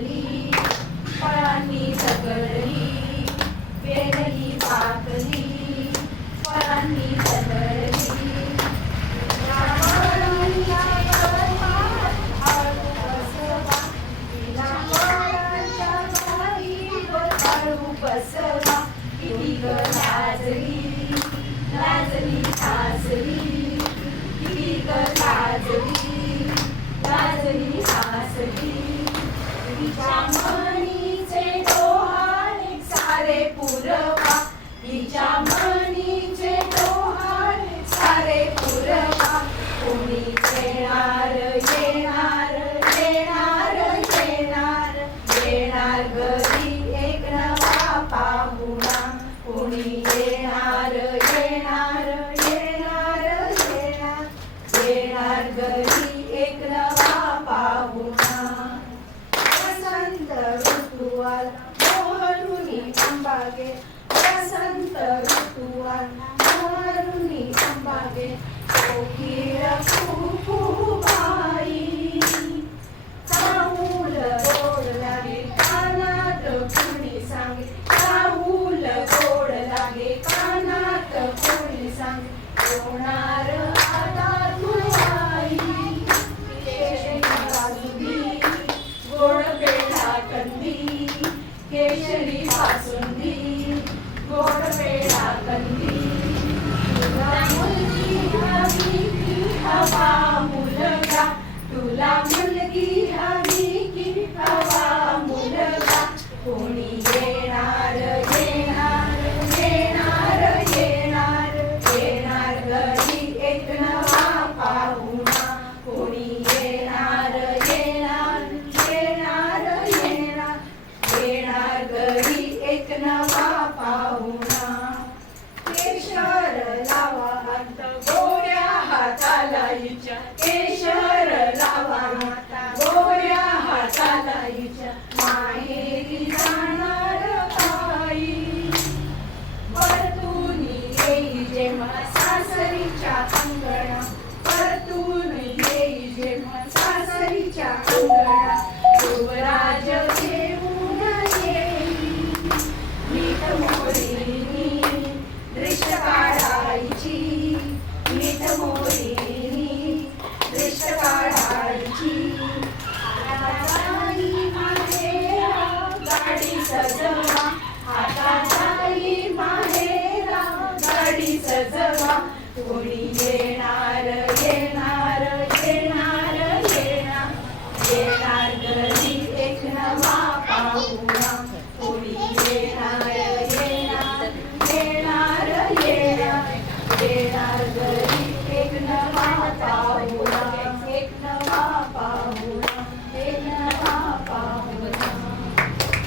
पाकली, फळांनी सगळली, वेलही पाकली, फळांनी सगळली. बसवा किती ग लाजली, लाजली हसली, किती ग लाजली, लाजली हसली. तिच्या मनीचे डोहाळे सारे पुरवा, तिच्या मनीचे डोहाळे सारे पुरवा. कोणी येणार येणार येणार येणार येणार घरी एक नवा पाहुणा. कोणी येणार येणार येणार येणार येणार घरी एक नवा पाहुणा. वसंत ऋतू आला मोहरुनी आंबागे, वसंत ऋतू आला मोहरुनी आंबागे. कोकिळ कुकुबाई, चाहूल गोड लागे कानात कुणी सांगे, चाहूल गोड लागे कानात कुणी सांगे. होणार आता तू आई, केशरी बासुंदी गोड पेढा कंदी, केशरी बासुंदी गोड पेढा कंदी. तुला मुलगी हवी की हवा मुलगा, तुला मुलगी हवी की हवा मुलगा. कोणी येणार येणार येणार येणार येणार घरी एक नवा पाहुणा. कोणी येणार येणार येणार येणार येणार घरी एक नवा पाहुणा. केशर लावा हात गोऱ्या हाताला हिच्या, केशर लावा हात गोऱ्या हाताला हिच्या. माहेरी जाणार बाई, परतून येई जेव्हा सासरीच्या अंगणा, परतून येई जेव्हा सासरीच्या अंगणा. युवराज घेऊन येई मीठ मोरीनी दृष्ट काढायची, मीठ मोरीनी दृष्ट काढायची. हाताची माहेरा गाडी सजवा, हाताची माहेरा गाडी सजवा. कोणी येणार येणार येणार येणार येणार घरी एक नवा पाहुणा.